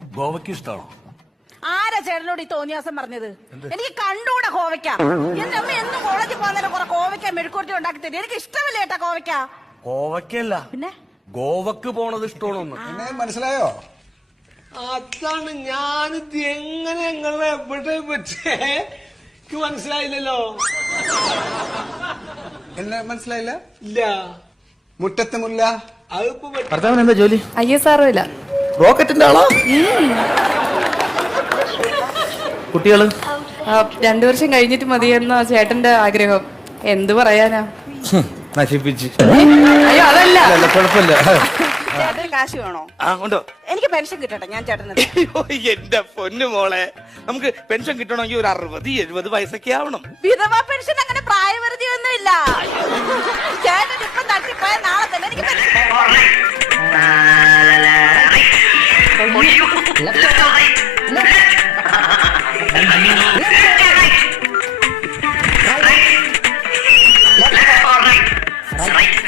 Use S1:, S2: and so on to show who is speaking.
S1: ഗോവയ്ക്ക് ഇഷ്ടമാണോ?
S2: ആരാ ചേട്ടനോട് ഈ തോന്നിയാസം പറഞ്ഞത്? എനിക്ക് കണ്ടുകൂടെ കോവയ്ക്ക. എന്റെ അമ്മ എന്നും കോളേജിൽ പോകുന്നതിന് കുറെ കോവയ്ക്ക മെഴുക്കുവരട്ടി ഉണ്ടാക്കി തരും. എനിക്ക് ഇഷ്ടമില്ല ഏട്ടാ കോവയ്ക്ക.
S1: കോവയ്ക്കല്ല,
S2: പിന്നെ
S1: ഗോവക്ക് പോണത് ഇഷ്ടമാണോന്ന്.
S3: എന്നെ മനസ്സിലായോ?
S4: അതാണ് ഞാനിത് എങ്ങനെ ഞങ്ങളെ എവിടെ പറ്റേ എനിക്ക് മനസ്സിലായില്ലല്ലോ.
S3: എന്നെ മനസ്സിലായില്ല?
S4: ഇല്ല,
S3: മുറ്റത്ത് മുല്ല.
S4: അതിപ്പോ
S5: ഭർത്താവിന് എന്താ ജോലി?
S6: ISRO ഇല്ല.
S5: റോക്കറ്റിന്റെ ആളോ? കുട്ടികള്
S6: 2 വർഷം കഴിഞ്ഞിട്ട് മതിയെന്ന ചേട്ടന്റെ ആഗ്രഹം. എന്ത് പറയാനാ,
S5: നശിപ്പിച്ച്.
S6: അയ്യോ അതല്ല.
S5: കുഴപ്പമില്ല.
S2: ചേട്ടന് കാശ് വേണോ?
S5: ഉണ്ടോ?
S2: എനിക്ക് പെൻഷൻ കിട്ടട്ടെ, ഞാൻ ചേട്ടന്
S5: എന്റെ പൊന്നു മോളെ, നമുക്ക് പെൻഷൻ കിട്ടണമെങ്കിൽ ഒരു 60-70 വയസ്സൊക്കെ ആവണം.
S2: വിധവാ പെൻഷൻ അങ്ങനെ പ്രായപരിധി ഒന്നുമില്ല. ചേട്ടൻ ഇപ്പൊ തട്ടിപ്പോയ നാളെ തന്നെ എനിക്ക്
S7: Right.